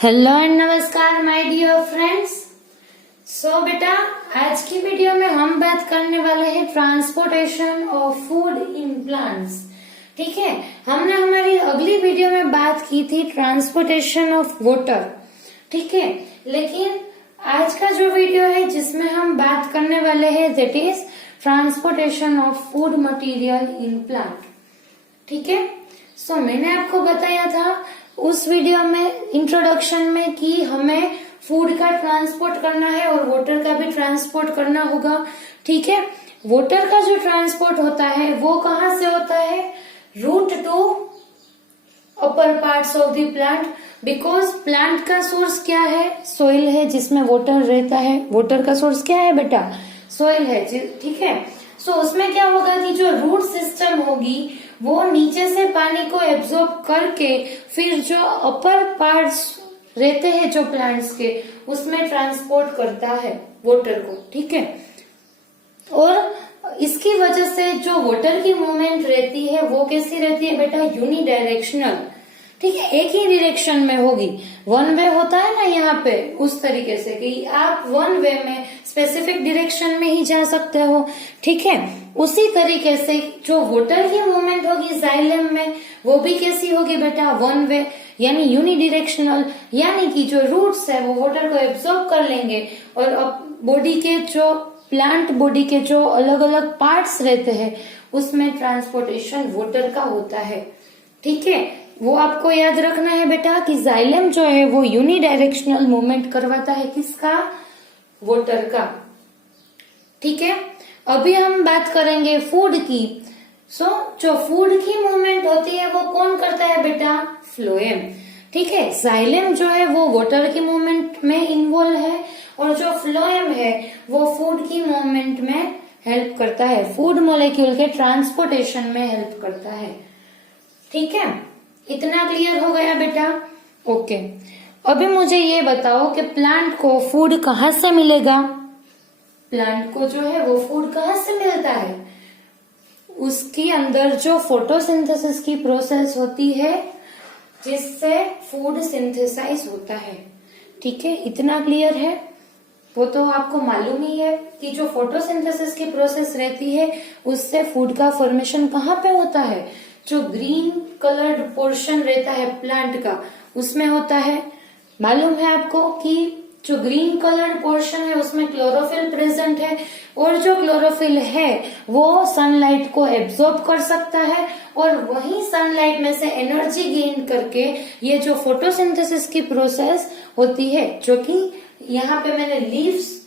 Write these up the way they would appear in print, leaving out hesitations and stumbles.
Hello and नमस्कार my dear friends. सो बेटा, आज की वीडियो में हम बात करने वाले हैं transportation of food in plants. ठीक है, हमने हमारी अगली वीडियो में बात की थी ट्रांसपोर्टेशन ऑफ वाटर। ठीक है, लेकिन आज का जो वीडियो है जिसमें हम बात करने वाले हैं that is transportation of food material in plant. ठीक है, सो मैंने आपको बताया था उस वीडियो में इंट्रोडक्शन में कि हमें फूड का ट्रांसपोर्ट करना है और वाटर का भी ट्रांसपोर्ट करना होगा। ठीक है, वाटर का जो ट्रांसपोर्ट होता है वो कहाँ से होता है? Root to upper parts of the plant, because plant का सोर्स क्या है? सोइल है जिसमें वाटर रहता है। वाटर का सोर्स क्या है बेटा? सोइल है। ठीक है, सो उसमें क्या होगा कि जो रूट सिस्टम होगी वो नीचे से पानी को एब्जॉर्ब करके फिर जो अपर पार्ट्स रहते हैं जो प्लांट्स के उसमें ट्रांसपोर्ट करता है वाटर को। ठीक है, और इसकी वजह से जो वाटर की मूवमेंट रहती है वो कैसी रहती है बेटा? यूनिडायरेक्शनल। ठीक है, एक ही डायरेक्शन में होगी। वन वे होता है ना यहाँ पे, उस तरीके से कि आप वन वे में स्पेसिफिक डायरेक्शन में ही जा सकते हो। ठीक है, उसी तरीके से जो वाटर की मूवमेंट होगी जाइलम में वो भी कैसी होगी बेटा? वन वे, यानी यूनिडायरेक्शनल। यानी कि जो रूट्स है वो वाटर को एब्जॉर्ब कर लेंगे और बॉडी के जो प्लांट बॉडी के जो अलग अलग पार्ट्स रहते हैं उसमें ट्रांसपोर्टेशन वाटर का होता है। ठीक है, वो आपको याद रखना है बेटा कि जाइलम जो है वो यूनिडायरेक्शनल मूवमेंट करवाता है। किसका? वाटर का। ठीक है, अभी हम बात करेंगे फूड की। जो फूड की मूवमेंट होती है वो कौन करता है बेटा? फ्लोएम। ठीक है, जाइलम जो है वो वाटर की मूवमेंट में इन्वॉल्व है और जो फ्लोएम है वो फूड की मूवमेंट में हेल्प करता है, फूड मॉलिक्यूल के ट्रांसपोर्टेशन में हेल्प करता है। ठीक है, इतना क्लियर हो गया बेटा? ओके, अभी मुझे ये बताओ कि प्लांट को फूड कहाँ से मिलेगा? प्लांट को जो है वो फूड कहाँ से मिलता है? उसके अंदर जो फोटोसिंथेसिस की प्रोसेस होती है जिससे फूड सिंथेसाइज होता है। ठीक है, इतना क्लियर है? वो तो आपको मालूम ही है कि जो फोटोसिंथेसिस की प्रोसेस रहती है उससे फूड का फॉर्मेशन कहाँ पे होता है? जो ग्रीन कलर्ड पोर्शन रहता है प्लांट का उसमें होता है। मालूम है आपको कि जो ग्रीन कलर्ड पोर्शन है उसमें क्लोरोफिल प्रेजेंट है और जो क्लोरोफिल है वो सनलाइट को एब्जॉर्ब कर सकता है और वही सनलाइट में से एनर्जी गेन करके ये जो फोटोसिंथेसिस की प्रोसेस होती है, जो कि यहाँ पे मैंने लीव्स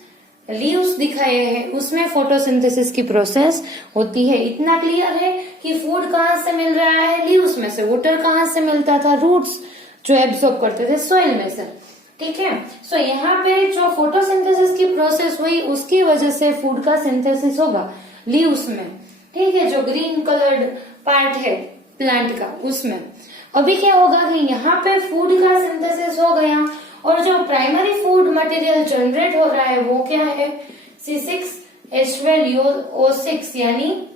दिखाए हैं, उसमें फोटोसिंथेसिस की प्रोसेस होती है। इतना क्लियर है कि फूड कहाँ से मिल रहा है? लीव्स में से। वाटर कहाँ से मिलता था? रूट्स जो एब्जॉर्ब करते थे सॉइल में से। ठीक है, सो यहाँ पे जो फोटोसिंथेसिस की प्रोसेस हुई उसकी वजह से फूड का सिंथेसिस होगा लीव्स में। ठीक है, जो ग्रीन कलर्ड पार्ट है प्लांट का उसमें। अभी क्या होगा कि यहाँ पे फूड का सिंथेसिस हो गया और जो प्राइमरी फूड मटेरियल जनरेट हो रहा है वो क्या है? C6H12O6 यानी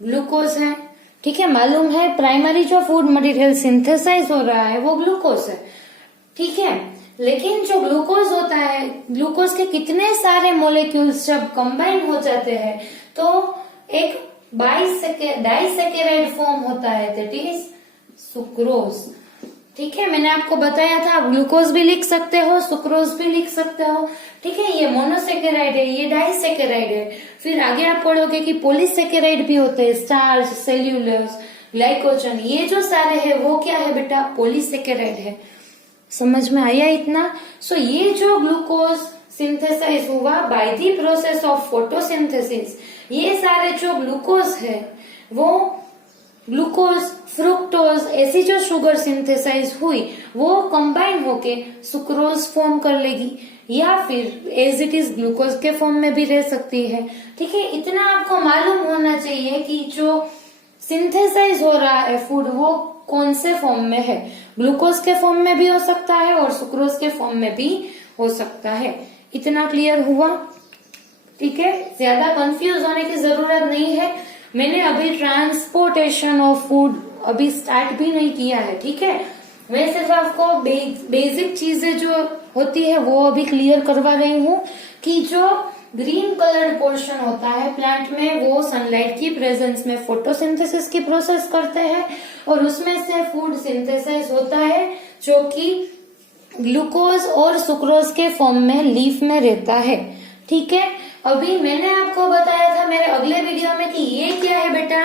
ग्लूकोज है। ठीक है, मालूम है प्राइमरी जो फूड मटेरियल सिंथेसाइज हो रहा है वो ग्लूकोज है। ठीक है, लेकिन जो ग्लूकोज होता है, ग्लूकोज के कितने सारे मोलिक्यूल्स जब कंबाइन हो जाते हैं तो एक डाइसैकेराइड फॉर्म होता है दैट इज सुक्रोज। ठीक है, मैंने आपको बताया था ग्लूकोज भी लिख सकते हो, सुक्रोज भी लिख सकते हो। ठीक है, ये मोनोसेकेराइड है, ये डाइसेकेराइड है। फिर आगे आप पढ़ोगे कि पॉलीसेकेराइड भी होते हैं, स्टार्च, सेल्यूलोज, ग्लाइकोजन, ये जो सारे है वो क्या है बेटा? पॉलीसेकेराइड है। समझ में आया इतना? सो ये जो ग्लूकोज सिंथेसाइज हुआ bye the process of photosynthesis, ये सारे जो ग्लूकोज है वो ग्लूकोज, फ्रुक्टोज, ऐसी जो शुगर सिंथेसाइज हुई वो कंबाइन होके सुक्रोज फॉर्म कर लेगी या फिर एज इट इज ग्लूकोज के फॉर्म में भी रह सकती है। ठीक है, इतना आपको मालूम होना चाहिए कि जो सिंथेसाइज हो रहा है फूड वो कौन से फॉर्म में है। ग्लूकोज के फॉर्म में भी हो सकता है और सुक्रोज के फॉर्म में भी हो सकता है। इतना क्लियर हुआ? ठीक है, ज्यादा कंफ्यूज होने की जरूरत नहीं है। मैंने अभी ट्रांसपोर्टेशन ऑफ फूड अभी स्टार्ट भी नहीं किया है। ठीक है, मैं सिर्फ आपको बेसिक चीजें जो होती है वो अभी क्लियर करवा रही हूँ कि जो ग्रीन कलर्ड पोर्शन होता है प्लांट में वो सनलाइट की प्रेजेंस में फोटोसिंथेसिस की प्रोसेस करते हैं और उसमें से फूड सिंथेसिस होता है जो कि ग्लूकोज और सुक्रोज के फॉर्म में लीफ में रहता है। ठीक है, अभी मैंने आपको बताया था मेरे अगले वीडियो में कि ये क्या है बेटा,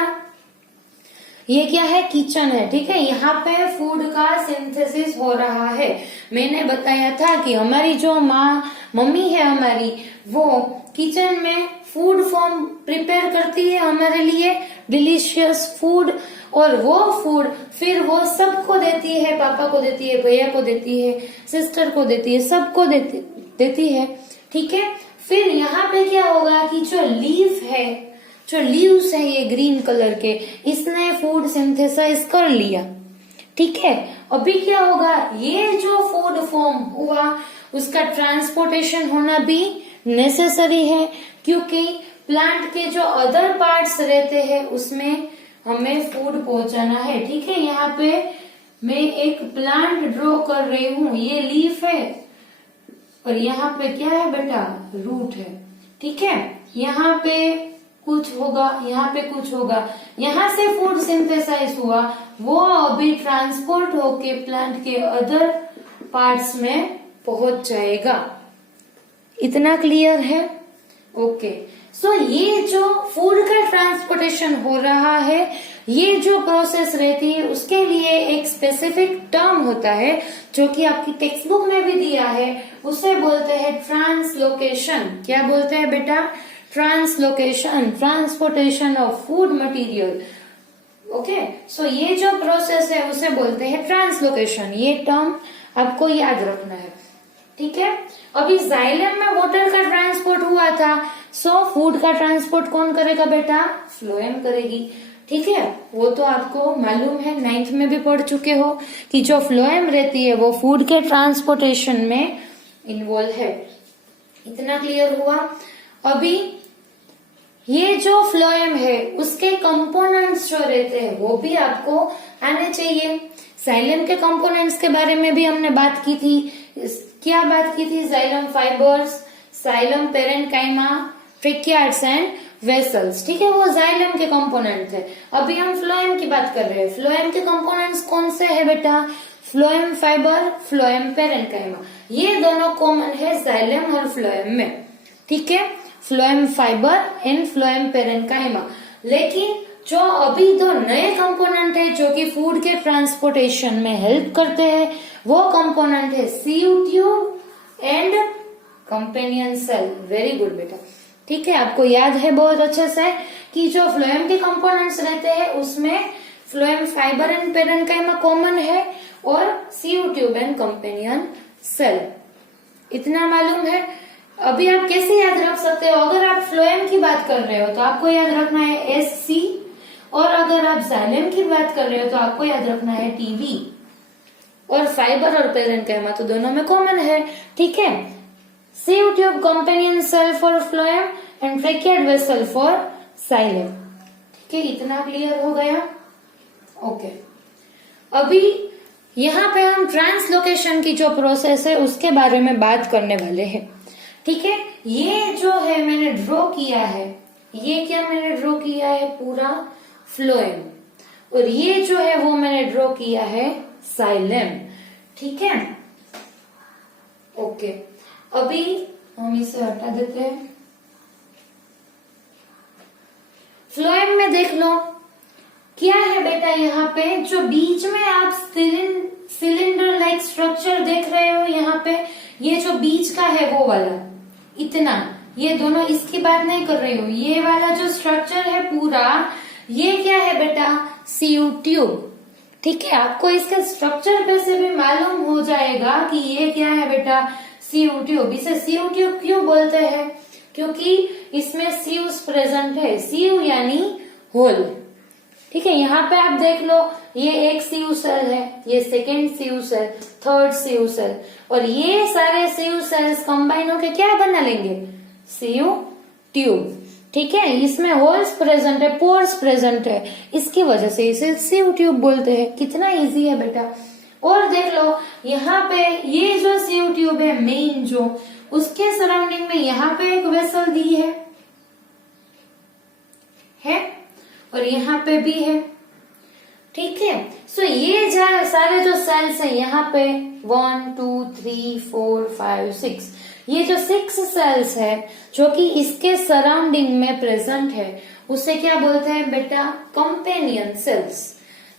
ये क्या है, किचन है। ठीक है, यहाँ पे फूड का सिंथेसिस हो रहा है। मैंने बताया था कि हमारी जो मम्मी है हमारी, वो किचन में फूड फॉर्म प्रिपेयर करती है हमारे लिए, डिलीशियस फूड, और वो फूड फिर वो सबको देती है, पापा को देती है, भैया को देती है, सिस्टर को देती है, सबको देती है। ठीक है, फिर यहाँ पे क्या होगा कि जो लीफ है, जो लीव्स है ये ग्रीन कलर के, इसने फूड सिंथेसाइज कर लिया। ठीक है, अभी क्या होगा, ये जो फूड फॉर्म हुआ उसका ट्रांसपोर्टेशन होना भी नेसेसरी है, क्योंकि प्लांट के जो अदर पार्ट्स रहते हैं उसमें हमें फूड पहुंचाना है। ठीक है, यहाँ पे मैं एक प्लांट ड्रॉ कर रही हूँ, ये लीफ है और यहाँ पे क्या है बेटा, रूट है। ठीक है, यहाँ पे कुछ होगा, यहाँ पे कुछ होगा, यहाँ से फूड सिंथेसाइज हुआ, वो अभी ट्रांसपोर्ट होके प्लांट के अदर पार्ट्स में पहुंच जाएगा। इतना क्लियर है? ओके, सो ये जो फूड का ट्रांसपोर्टेशन हो रहा है, ये जो प्रोसेस रहती है उसके लिए एक स्पेसिफिक टर्म होता है जो कि आपकी टेक्स्ट बुक में भी दिया है, उसे बोलते हैं ट्रांसलोकेशन। क्या बोलते हैं बेटा? Translocation, transportation of food material. Okay, so ये जो प्रोसेस है उसे बोलते हैं ट्रांसलोकेशन। ये टर्म आपको याद रखना है। ठीक है, अभी जाइलम में वाटर का ट्रांसपोर्ट हुआ था, सो फूड का ट्रांसपोर्ट कौन करेगा बेटा? फ्लोएम करेगी। ठीक है, वो तो आपको मालूम है, 9th में भी पढ़ चुके हो कि जो फ्लोएम रहती है वो फूड के ट्रांसपोर्टेशन में इन्वॉल्व है। इतना क्लियर हुआ? अभी ये जो फ्लोएम है उसके कंपोनेंट्स जो रहते हैं वो भी आपको आने चाहिए। जाइलम के कंपोनेंट्स के बारे में भी हमने बात की थी। क्या बात की थी? Xylem fibres, xylem parenchyma, tracheids and vessels. ठीक है, वो जाइलम के कंपोनेंट थे। अभी हम फ्लोएम की बात कर रहे हैं। फ्लोएम के कंपोनेंट्स कौन से है बेटा? फ्लोएम फाइबर, फ्लोएम पेरेन्काइमा, ये दोनों कॉमन है जाइलम और फ्लोएम में। ठीक है, phloem fibre and phloem parenchyma. लेकिन जो अभी दो नए कंपोनेंट है जो कि फूड के ट्रांसपोर्टेशन में हेल्प करते हैं, वो कंपोनेंट है sieve tube and companion cell. Very good बेटा। ठीक है, आपको याद है बहुत अच्छे से कि जो फ्लोएम के कंपोनेंट्स रहते हैं उसमें phloem fibre and parenchyma common है और sieve tube and companion cell. इतना मालूम है? अभी आप कैसे याद रख सकते हो? अगर आप फ्लोएम की बात कर रहे हो तो आपको याद रखना है SC, और अगर आप जाइलम की बात कर रहे हो तो आपको याद रखना है TB। और फाइबर और पेरेन्काइमा तो दोनों में कॉमन है। ठीक है, sieve tube companion cell for phloem and tracheid vessel for xylem. ठीक है, इतना क्लियर हो गया? ओके, अभी यहाँ पे हम ट्रांसलोकेशन की जो प्रोसेस है उसके बारे में बात करने वाले हैं। ठीक है, ये जो है मैंने ड्रॉ किया है, ये क्या मैंने ड्रॉ किया है? पूरा फ्लोएम। और ये जो है वो मैंने ड्रॉ किया है जाइलम। ठीक है, ओके, अभी हम इसे हटा देते हैं। फ्लोएम में देख लो क्या है बेटा, यहाँ पे जो बीच में आप सिलेंडर लाइक स्ट्रक्चर देख रहे हो, यहाँ पे ये जो बीच का है वो वाला, इतना, ये दोनों इसकी बात नहीं कर रही हूँ, ये वाला जो स्ट्रक्चर है पूरा, ये क्या है बेटा? Sieve tube. ठीक है, आपको इसके स्ट्रक्चर पे से भी मालूम हो जाएगा कि ये क्या है बेटा? Sieve tube. इसे सीयू ट्यूब क्यों बोलते हैं? क्योंकि इसमें सीयूस प्रेजेंट है। सीयू यानी होल। ठीक है, यहाँ पे आप देख लो, ये एक सीयू सेल है, ये second sieve cell, third sieve cell, और ये सारे सीयू सेल्स कंबाइन होके क्या बना लेंगे? Sieve tube. ठीक है, इसमें होल्स प्रेजेंट है, पोर्स प्रेजेंट है, इसकी वजह से इसे सीयू ट्यूब बोलते हैं। कितना इजी है बेटा। और देख लो यहाँ पे ये जो सीयू ट्यूब है मेन जो, उसके सराउंडिंग में यहाँ पे एक वेसल दी है और यहाँ पे भी है। ठीक है, सो ये सारे जो सेल्स हैं यहाँ पे 1 2 3 4 5 6, ये जो 6 सेल्स है जो कि इसके सराउंडिंग में प्रेजेंट है, उसे क्या बोलते हैं बेटा? Companion cells.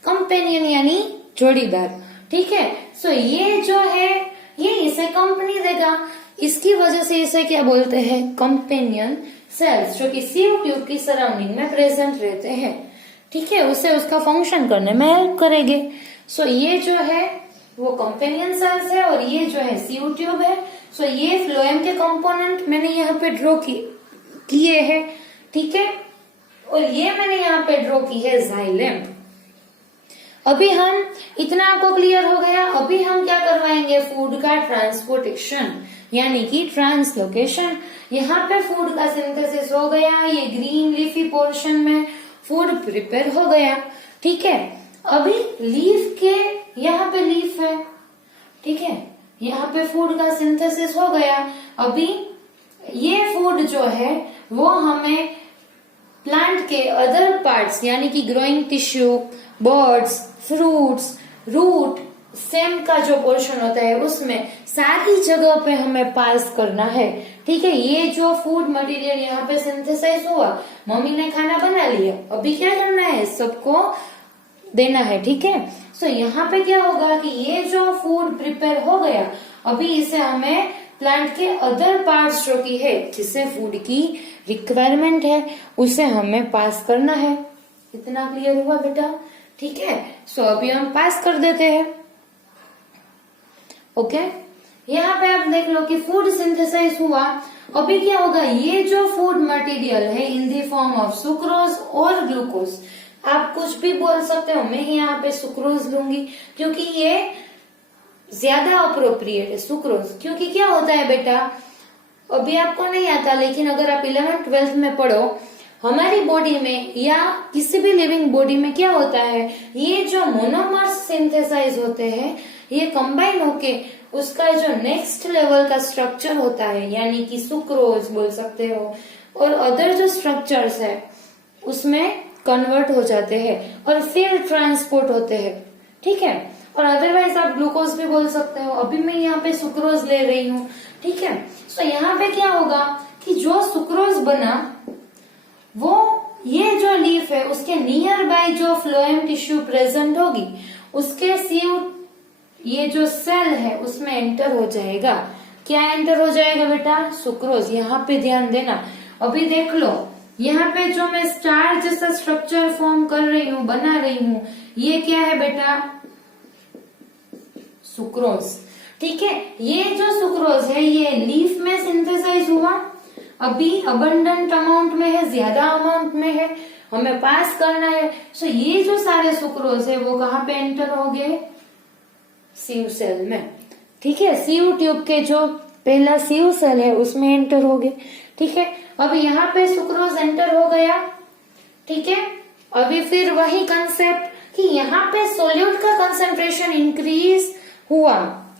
कंपेनियन यानी जोड़ीदार। ठीक है, सो ये जो है ये इसे कंपनी देगा, इसकी वजह से इसे क्या बोलते हैं? कंपेनियन सेल्स, जो कि सीयू ट्यूब की सराउंडिंग में प्रेजेंट रहते हैं। ठीक है, उससे उसका फंक्शन करने में हेल्प करेंगे। सो ये जो है वो कंपेनियन सेल्स है और ये जो है सीयू ट्यूब है। सो ये फ्लोएम के कंपोनेंट मैंने यहाँ पे ड्रॉ किए हैं। ठीक है, और ये मैंने यहाँ पे ड्रॉ की है जाइलम। अभी हम इतना आपको क्लियर हो गया। अभी हम क्या करवाएंगे? फूड का ट्रांसपोर्टेशन यानी कि ट्रांसलोकेशन। यहाँ पे फूड का सिंथेसिस हो गया, ये ग्रीन लीफी पोर्शन में फूड प्रिपेयर हो गया। ठीक है, अभी लीफ के यहाँ पे लीफ है। ठीक है, यहाँ पे फूड का सिंथेसिस हो गया। अभी ये फूड जो है वो हमें प्लांट के अदर पार्ट्स यानी कि growing tissue, buds, fruits, root, stem का जो पोर्शन होता है उसमें सारी जगह पे हमें पास करना है। ठीक है, ये जो फूड मटेरियल यहाँ पे सिंथेसाइज हुआ, मम्मी ने खाना बना लिया, अभी क्या करना है? सबको देना है। ठीक है, सो यहाँ पे क्या होगा कि ये जो फूड प्रिपेयर हो गया, अभी इसे हमें प्लांट के अदर पार्ट्स जो की है जिससे फूड की रिक्वायरमेंट है उसे हमें पास करना है। इतना क्लियर हुआ बेटा? ठीक है, सो अभी हम पास कर देते हैं। ओके, यहाँ पे आप देख लो कि फूड सिंथेसाइज हुआ। अभी क्या होगा? ये जो फूड मटेरियल है in the form of sucrose और ग्लूकोज, आप कुछ भी बोल सकते हो, मैं यहाँ पे सुक्रोज लूंगी क्योंकि ये ज्यादा अप्रोप्रिएट है सुक्रोज। क्योंकि क्या होता है बेटा, अभी आपको नहीं आता लेकिन अगर आप 11th 12th में पढ़ो, हमारी बॉडी में या किसी भी लिविंग बॉडी में क्या होता है, ये जो मोनोमर्स सिंथेसाइज होते हैं ये कंबाइन होके उसका जो नेक्स्ट लेवल का स्ट्रक्चर होता है यानी कि सुक्रोज बोल सकते हो और अदर जो स्ट्रक्चर्स है उसमें कन्वर्ट हो जाते हैं और फिर ट्रांसपोर्ट होते हैं। ठीक है, और अदरवाइज आप ग्लूकोज भी बोल सकते हो। अभी मैं यहाँ पे सुक्रोज ले रही हूँ। ठीक है, तो यहाँ पे क्या होगा कि जो सुक्रोज बना वो ये जो लीफ है उसके नियर बाय जो फ्लोएम टिश्यू प्रेजेंट होगी उसके सीयू ये जो सेल है उसमें एंटर हो जाएगा। क्या एंटर हो जाएगा बेटा? सुक्रोज। यहाँ पे ध्यान देना। अभी देख लो यहाँ पे जो मैं स्टार जैसा स्ट्रक्चर फॉर्म कर रही हूँ, बना रही हूँ, ये क्या है बेटा? सुक्रोज। ठीक है, ये जो सुक्रोज है ये लीफ में सिंथेसाइज हुआ, अभी अबंडेंट अमाउंट में है, ज्यादा अमाउंट में है, हमें पास करना है। सो ये जो सारे सुक्रोज है वो कहाँ पे एंटर हो गए? सीयू सेल में। ठीक है, सीयू ट्यूब के जो पहला सीयू सेल है उसमें एंटर हो गए। ठीक है, अब यहाँ पे सुक्रोज एंटर हो गया। ठीक है, अभी फिर वही कंसेप्ट कि यहाँ पे सोल्यूट का कंसंट्रेशन इंक्रीज हुआ।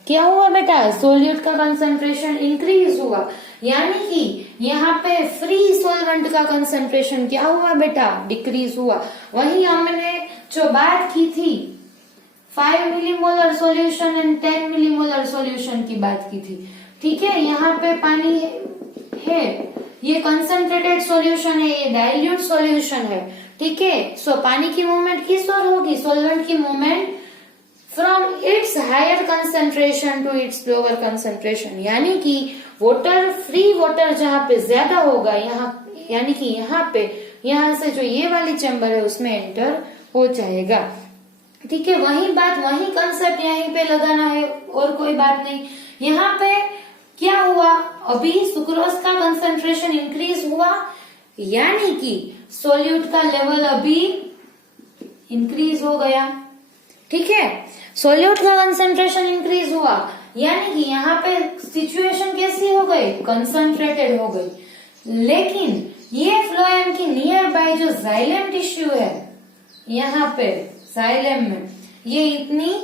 क्या हुआ बेटा? सोल्यूट का कंसंट्रेशन इंक्रीज हुआ, यानी कि यहाँ पे फ्री सॉल्वेंट का कंसंट्रेशन क्या हुआ बेटा? डिक्रीज हुआ। वही हमने जो बात की थी 5 millimolar solution and 10 millimolar solution की बात की थी। ठीक है, यहाँ पे पानी है, ये कंसंट्रेटेड सॉल्यूशन है, ये डाइल्यूट सॉल्यूशन है। ठीक है, सो पानी की मूवमेंट किस ओर होगी? सॉल्वेंट की movement from its higher concentration to its lower concentration, यानी कि वाटर, फ्री वाटर जहाँ पे ज्यादा होगा यहाँ, यानी कि यहाँ पे, यहाँ से जो ये वाली चैम्बर है उसमें एंटर हो जाएगा। ठीक है, वही बात, वही कंसेप्ट यहीं पे लगाना है और कोई बात नहीं। यहाँ पे क्या हुआ? अभी सुक्रोज का कंसंट्रेशन इंक्रीज हुआ, यानी कि सोल्यूट का लेवल अभी इंक्रीज हो गया। ठीक है, सोल्यूट का कंसंट्रेशन इंक्रीज हुआ, यानी कि यहाँ पे सिचुएशन कैसी हो गई? कंसंट्रेटेड हो गई। लेकिन ये फ्लोएम की नियर बाय जो जाइलम टिश्यू है, यहाँ पे जाइलम में ये इतनी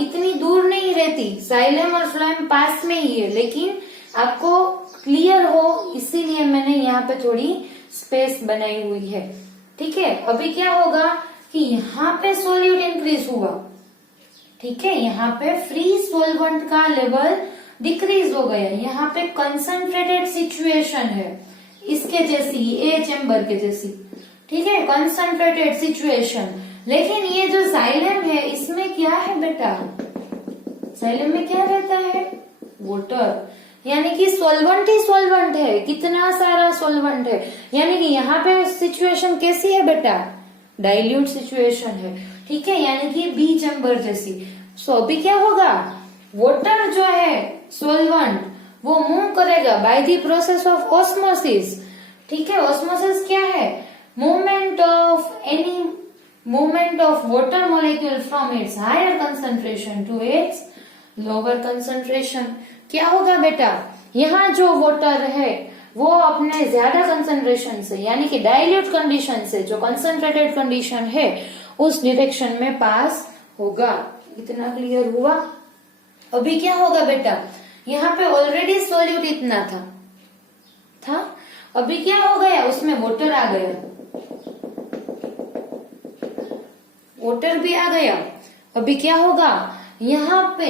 इतनी दूर नहीं रहती, जाइलम और फ्लोएम पास में ही है, लेकिन आपको क्लियर हो इसीलिए मैंने यहाँ पे थोड़ी स्पेस बनाई हुई है। ठीक है, अभी क्या होगा कि यहाँ पे सोल्यूट इंक्रीज हुआ, ठीक है, यहाँ पे फ्री सोलवेंट का लेवल डिक्रीज हो गया, यहाँ पे कंसंट्रेटेड सिचुएशन है, इसके जैसी, ए चेम्बर के जैसी, ठीक है, कंसंट्रेटेड सिचुएशन। लेकिन ये जो जाइलम है इसमें क्या है बेटा, जाइलम में क्या रहता है, वाटर, यानी कि सोलवेंट ही सोलवेंट है, कितना सारा सोलवेंट है, यानी कि यहाँ पे सिचुएशन कैसी है बेटा, डाइल्यूट सिचुएशन है, ठीक है, यानी कि बी चैम्बर जैसी। सो अभी क्या होगा, वाटर जो है सोलवेंट वो मूव करेगा by the process of osmosis, ठीक है, ऑस्मोसिस क्या है, movement of water molecule from its higher concentration to its lower concentration. क्या होगा बेटा, यहाँ जो वाटर है वो अपने ज्यादा कंसंट्रेशन से, यानी कि डाइल्यूट कंडीशन से जो कंसंट्रेटेड कंडीशन है उस डायरेक्शन में पास होगा। इतना क्लियर हुआ। अभी क्या होगा बेटा, यहाँ पे ऑलरेडी सोल्यूट इतना था, अभी क्या हो गया, उसमें वाटर आ गया, वाटर भी आ गया। अभी क्या होगा, यहाँ पे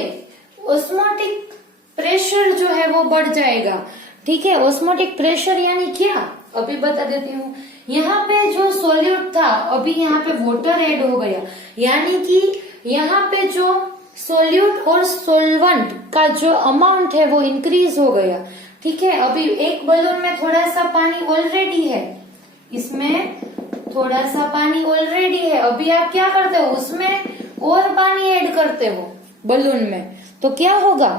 ऑस्मोटिक प्रेशर जो है वो बढ़ जाएगा, ठीक है, ऑस्मोटिक प्रेशर यानी क्या, अभी बता देती हूँ। यहाँ पे जो सोल्यूट था अभी यहाँ पे वाटर ऐड हो गया, यानी कि यहाँ पे जो सोल्यूट और सोलवेंट का जो अमाउंट है वो इंक्रीज हो गया, ठीक है। अभी एक बलून में थोड़ा सा पानी ऑलरेडी है, इसमें थोड़ा सा पानी ऑलरेडी है, अभी आप क्या करते हो, उसमें और पानी ऐड करते हो बलून में, तो क्या होगा,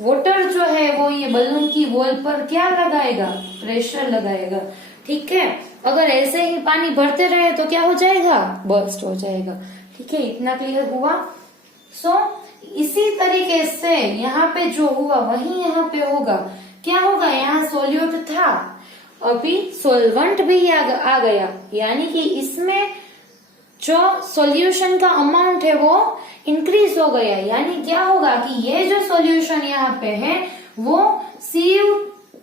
वाटर जो है वो ये बलून की वॉल पर क्या लगाएगा, प्रेशर लगाएगा, ठीक है। अगर ऐसे ही पानी भरते रहे तो क्या हो जाएगा, बर्स्ट हो जाएगा, ठीक है। इतना क्लियर हुआ। सो इसी तरीके से यहाँ पे जो हुआ वही यहाँ पे होगा। क्या होगा, यहाँ सोल्यूट था, अभी सोलवेंट भी आ गया, यानी कि इसमें जो सॉल्यूशन का अमाउंट है वो इंक्रीज हो गया, यानी क्या होगा कि ये जो सॉल्यूशन यहाँ पे है वो सीयू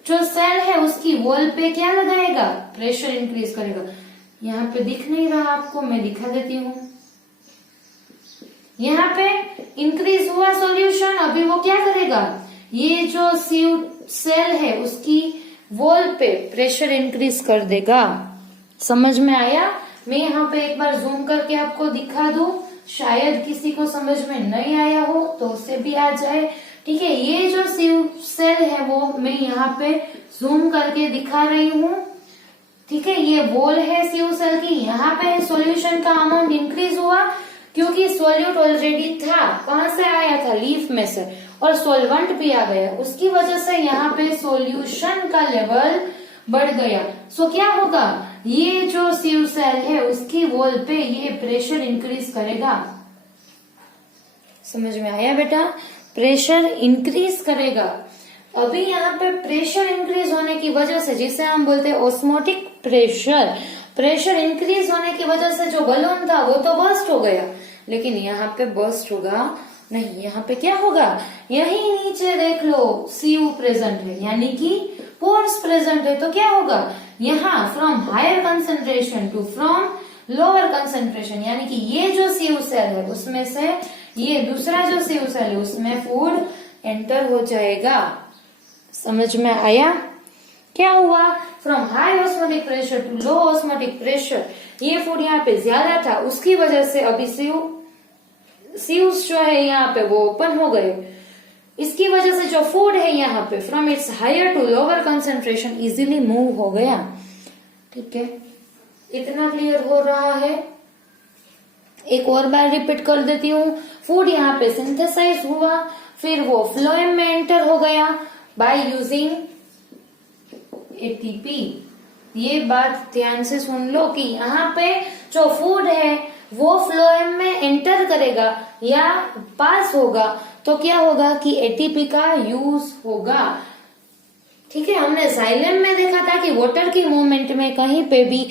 जो सेल है उसकी वॉल पे क्या लगाएगा, प्रेशर इंक्रीज करेगा। यहाँ पे दिख नहीं रहा आपको, मैं दिखा देती हूँ। यहाँ पे इंक्रीज हुआ सॉल्यूशन, अभी वो क्या करेगा, ये जो सीयू सेल है उसकी वॉल पे प्रेशर इंक्रीज कर देगा। समझ में आया? मैं यहाँ पे एक बार जूम करके आपको दिखा दूं, शायद किसी को समझ में नहीं आया हो तो उससे भी आ जाए, ठीक है। ये जो सेल है वो मैं यहाँ पे जूम करके दिखा रही हूँ, ठीक है। ये वॉल है सीयू सेल की, यहाँ पे सॉल्यूशन का अमाउंट इंक्रीज हुआ क्योंकि सोल्यूट ऑलरेडी था, कहाँ से आया था, लीफ में से, और सोलवेंट भी आ गया, उसकी वजह से यहाँ पे सॉल्यूशन का लेवल बढ़ गया। सो क्या होगा, ये जो सीयू सेल है उसकी वॉल पे ये प्रेशर इंक्रीज करेगा। समझ में आया बेटा, प्रेशर इंक्रीज करेगा। अभी यहाँ पे प्रेशर इंक्रीज होने की वजह से, जिसे हम बोलते हैं ऑस्मोटिक प्रेशर, प्रेशर इंक्रीज होने की वजह से जो बलून था वो तो बर्स्ट हो गया, लेकिन यहाँ पे बर्स्ट होगा नहीं, यहाँ पे क्या होगा, यही नीचे देख लो सीयू प्रेजेंट है, यानी कि पोर्स प्रेजेंट है, तो क्या होगा, यहाँ from higher concentration to from lower concentration, यानी कि ये जो सीयू सेल है उसमें से ये दूसरा जो सीयू सेल है उसमें फूड एंटर हो जाएगा। समझ में आया? क्या हुआ, from high osmotic pressure to low osmotic pressure, ये फूड यहाँ पे ज्यादा था, उसकी वजह से अभी सीयूज जो है यहाँ पे वो ओपन हो गए, इसकी वजह से जो फूड है यहाँ पे from its higher to lower concentration easily move हो गया, ठीक है। इतना क्लियर हो रहा है? एक और बार रिपीट कर देती हूँ। फूड यहाँ पे सिंथेसाइज हुआ, फिर वो फ्लोएम में एंटर हो गया बाय यूजिंग एटीपी। ये बात ध्यान से सुन लो कि यहाँ पे जो फूड है वो फ्लोएम में एंटर करेगा या पास होगा तो क्या होगा कि एटीपी का यूज होगा, ठीक है। हमने जाइलम में देखा था कि वाटर की मूवमेंट में कहीं पे भी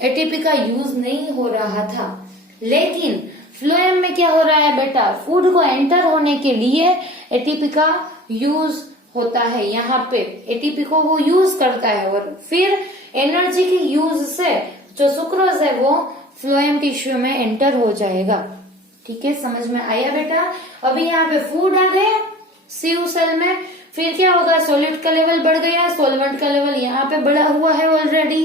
एटीपी का यूज नहीं हो रहा था, लेकिन फ्लोएम में क्या हो रहा है बेटा, फूड को एंटर होने के लिए एटीपी का यूज होता है। यहाँ पे एटीपी को वो यूज करता है और फिर एनर्जी के यूज से जो सुक्रोज है वो फ्लोएम टिश्यू में एंटर हो जाएगा। ठीक है, समझ में आया बेटा। अभी यहाँ पे फूड आ गया सीयू सेल में, फिर क्या होगा, सॉलिड का लेवल बढ़ गया, सॉल्वेंट का लेवल यहाँ पे बढ़ा हुआ है ऑलरेडी।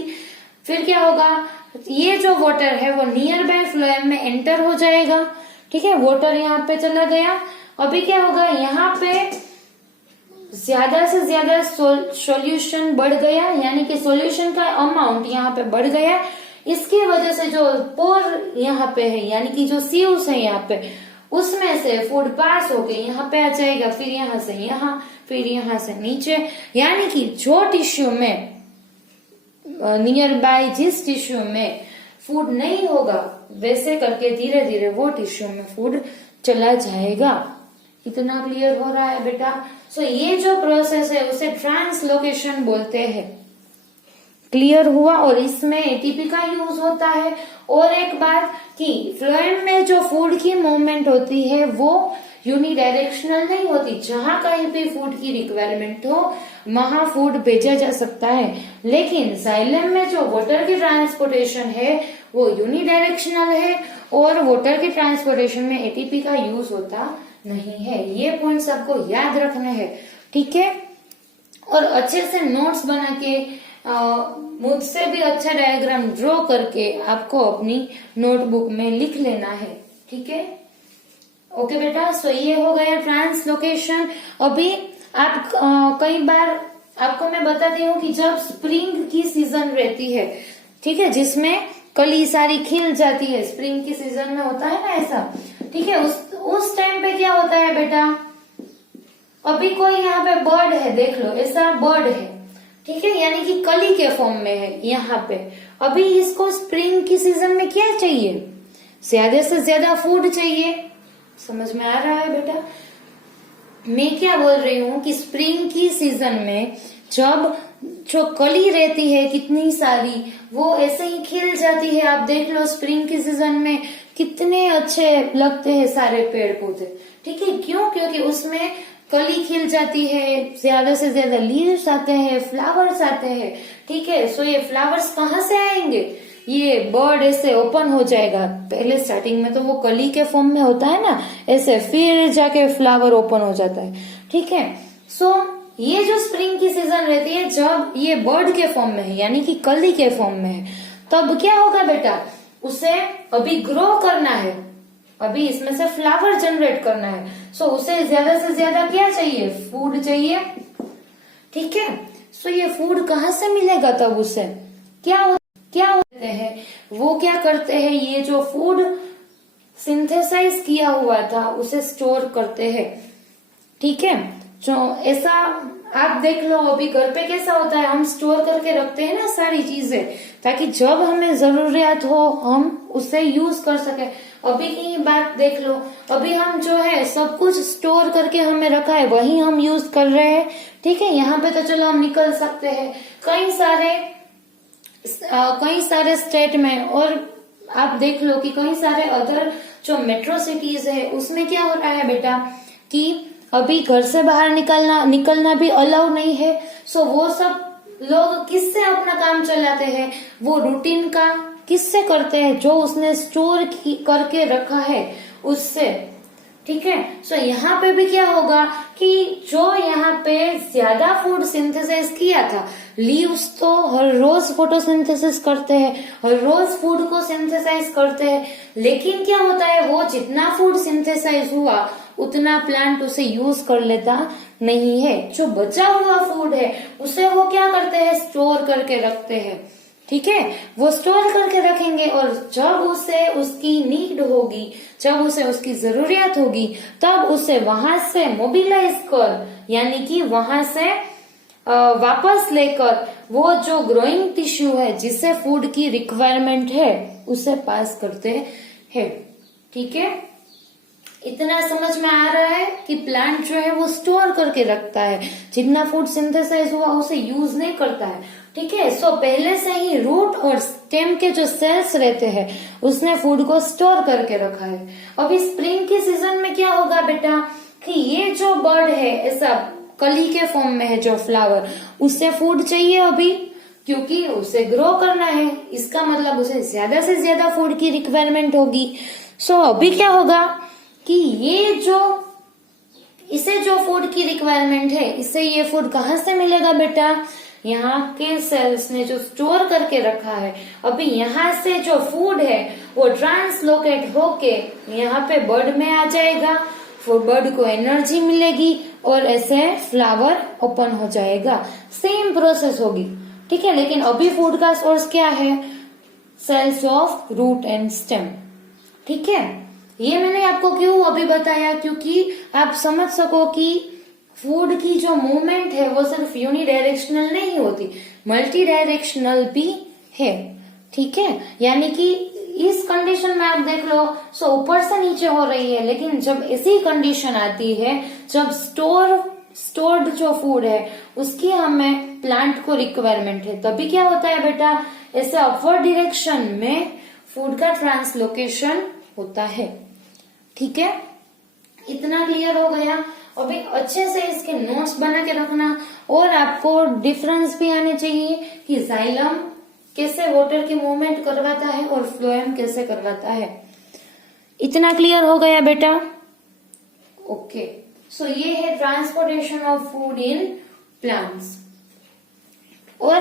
फिर क्या होगा, ये जो वाटर है वो नियर बाय फ्लोएम में एंटर हो जाएगा। ठीक है, वाटर यहाँ पे चला गया। अभी क्या होगा, यहाँ पे ज्यादा से ज्यादा सॉल्यूशन बढ़ गया, यानी कि सॉल्यूशन का अमाउंट यहाँ पे बढ़ गया। इसकी वजह से जो पोर यहाँ पे है, यानी कि जो सीयूस है यहाँ पे, उसमें से फूड पास होके यहाँ पे आ जाएगा, फिर यहाँ से यहाँ, फिर यहाँ से नीचे। यानी कि जो टिश्यू में नियर बाय, जिस टिश्यू में फूड नहीं होगा, वैसे करके धीरे धीरे वो टिश्यू में फूड चला जाएगा। इतना क्लियर हो रहा है बेटा। सो ये जो प्रोसेस है उसे ट्रांसलोकेशन बोलते हैं। क्लियर हुआ, और इसमें एटीपी का यूज होता है। और एक बात कि फ्लोएम में जो फूड की मूवमेंट होती है वो यूनिडायरेक्शनल नहीं होती। जहां कहीं भी फूड की रिक्वायरमेंट हो वहां फूड भेजा जा सकता है, लेकिन जाइलम में जो वाटर की ट्रांसपोर्टेशन है वो यूनिडायरेक्शनल है, और वाटर के ट्रांसपोर्टेशन में एटीपी का यूज होता नहीं है। ये पॉइंट्स आपको याद रखने हैं। ठीक है, और अच्छे से नोट्स बना के मुझसे भी अच्छा डायग्राम ड्रॉ करके आपको अपनी नोटबुक में लिख लेना है। ठीक है, ओके बेटा। सो ये हो गया ट्रांसलोकेशन। अभी आप कई बार आपको मैं बताती हूँ कि जब स्प्रिंग की सीजन रहती है, ठीक है, जिसमें कली सारी खिल जाती है, स्प्रिंग की सीजन में होता है ना ऐसा। ठीक है, उस टाइम पे क्या होता है बेटा, अभी कोई यहाँ पे बर्ड है, देख लो ऐसा बर्ड है। ठीक है, यानी कि कली के फॉर्म में है यहाँ पे। अभी इसको स्प्रिंग की सीजन में क्या चाहिए, ज्यादा से ज्यादा फूड चाहिए। समझ में आ रहा है बेटा। मैं क्या बोल रही हूँ कि स्प्रिंग की सीजन में जब जो कली रहती है कितनी सारी, वो ऐसे ही खिल जाती है। आप देख लो स्प्रिंग की सीजन में कितने अच्छे लगते हैं सारे पेड़ पौधे। ठीक है, क्यों, क्योंकि उसमें कली खिल जाती है, ज्यादा से ज्यादा लीव्स आते हैं, फ्लावर्स आते हैं। ठीक है, सो ये फ्लावर्स कहाँ से आएंगे, ये बर्ड ऐसे ओपन हो जाएगा। पहले स्टार्टिंग में तो वो कली के फॉर्म में होता है ना ऐसे, फिर जाके फ्लावर ओपन हो जाता है। ठीक है, सो ये जो स्प्रिंग की सीजन रहती है जब ये बर्ड के फॉर्म में है, यानी कि कली के फॉर्म में है, तब क्या होगा बेटा, उसे अभी ग्रो करना है, अभी इसमें से फ्लावर जनरेट करना है। सो उसे ज्यादा से ज्यादा क्या चाहिए, फूड चाहिए। ठीक है, सो ये फूड कहाँ से मिलेगा, तब उसे क्या होते हैं, वो क्या करते हैं, ये जो फूड सिंथेसाइज किया हुआ था उसे स्टोर करते हैं। ठीक है, जो ऐसा आप देख लो अभी घर पे कैसा होता है, हम स्टोर करके रखते हैं ना सारी चीजें, ताकि जब हमें जरूरत हो हम उसे यूज कर सके। अभी की बात देख लो, अभी हम जो है सब कुछ स्टोर करके हमें रखा है, वही हम यूज कर रहे हैं। ठीक है, यहाँ पे तो चलो हम निकल सकते हैं कई सारे स्टेट में, और आप देख लो कि कई सारे अदर जो मेट्रो सिटीज है उसमें क्या हो रहा है बेटा कि अभी घर से बाहर निकलना भी अलाउ नहीं है। सो वो सब लोग किससे अपना काम चलाते हैं, वो रूटीन का किससे करते हैं, जो उसने स्टोर करके रखा है उससे। ठीक है, सो यहाँ पे भी क्या होगा कि जो यहाँ पे ज्यादा फूड सिंथेसाइज किया था, लीव्स तो हर रोज फोटोसिंथेसिस करते हैं, हर रोज फूड को सिंथेसाइज करते हैं, लेकिन क्या होता है वो जितना फूड सिंथेसाइज हुआ उतना प्लांट उसे यूज कर लेता नहीं है। जो बचा हुआ फूड है उसे वो क्या करते हैं, स्टोर करके रखते हैं। ठीक है, वो स्टोर करके रखेंगे, और जब उसे उसकी नीड होगी, जब उसे उसकी जरूरत होगी, तब उसे वहां से मोबिलाइज कर, यानी कि वहां से वापस लेकर वो जो ग्रोइंग टिश्यू है जिसे फूड की रिक्वायरमेंट है उसे पास करते हैं। ठीक है, इतना समझ में आ रहा है कि प्लांट जो है वो स्टोर करके रखता है, जितना फूड सिंथेसाइज हुआ उसे यूज नहीं करता है। ठीक है, सो पहले से ही रूट और स्टेम के जो सेल्स रहते हैं उसने फूड को स्टोर करके रखा है। अभी स्प्रिंग की सीजन में क्या होगा बेटा कि ये जो बर्ड है ऐसा कली के फॉर्म में है जो फ्लावर, उससे फूड चाहिए अभी, क्योंकि उसे ग्रो करना है, इसका मतलब उसे ज्यादा से ज्यादा फूड की रिक्वायरमेंट होगी। सो अभी क्या होगा कि ये जो इसे जो फूड की रिक्वायरमेंट है, इसे ये फूड कहाँ से मिलेगा बेटा, यहाँ के सेल्स ने जो स्टोर करके रखा है। अभी यहाँ से जो फूड है वो ट्रांसलोकेट होके यहाँ पे बर्ड में आ जाएगा, फिर बर्ड को एनर्जी मिलेगी और ऐसे फ्लावर ओपन हो जाएगा। सेम प्रोसेस होगी। ठीक है, लेकिन अभी फूड का सोर्स क्या है, cells of root and stem. ठीक है, ये मैंने आपको क्यों अभी बताया, क्योंकि आप समझ सको कि फूड की जो मूवमेंट है वो सिर्फ यूनिडायरेक्शनल नहीं होती, मल्टी डायरेक्शनल भी है। ठीक है, यानी कि इस कंडीशन में आप देख लो, सो ऊपर से नीचे हो रही है, लेकिन जब ऐसी कंडीशन आती है जब स्टोर्ड जो फूड है उसकी हमें प्लांट को रिक्वायरमेंट है, तभी क्या होता है बेटा, ऐसे अपवर्ड डायरेक्शन में फूड का ट्रांसलोकेशन होता है। ठीक है, इतना क्लियर हो गया। अभी अच्छे से इसके नोट्स बना के रखना, और आपको डिफरेंस भी आने चाहिए कि जाइलम कैसे वाटर की मूवमेंट करवाता है और फ्लोएम कैसे करवाता है। इतना क्लियर हो गया बेटा? ओके, सो ये है transportation of food in plants. और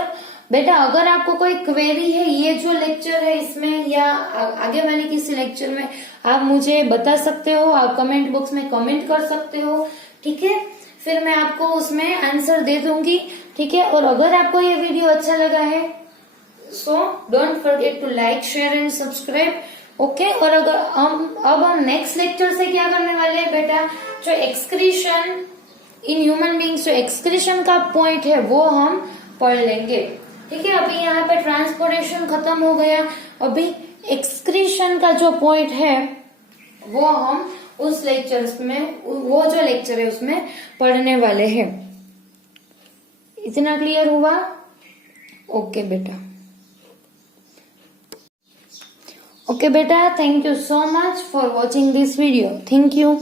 बेटा अगर आपको कोई क्वेरी है ये जो लेक्चर है इसमें या आगे वाले किसी लेक्चर में, आप मुझे बता सकते हो, आप कमेंट बॉक्स में कमेंट कर सकते हो। ठीक है, फिर मैं आपको उसमें आंसर दे दूंगी। ठीक है, और अगर आपको ये वीडियो अच्छा लगा है so don't forget to like, share and subscribe. Okay, और अगर हम नेक्स्ट लेक्चर से क्या करने वाले हैं बेटा, जो एक्सक्रीशन इन ह्यूमन बींग्स, जो एक्सक्रीशन का पॉइंट है वो हम पढ़ लेंगे। ठीक है, अभी यहाँ पे ट्रांसपोर्टेशन खत्म हो गया, अभी एक्सक्रीशन का जो पॉइंट है वो हम उस लेक्चर्स में, वो जो लेक्चर है उसमें पढ़ने वाले हैं। इतना क्लियर हुआ? ओके बेटा, ओके बेटा, thank you so much for watching this video. Thank you.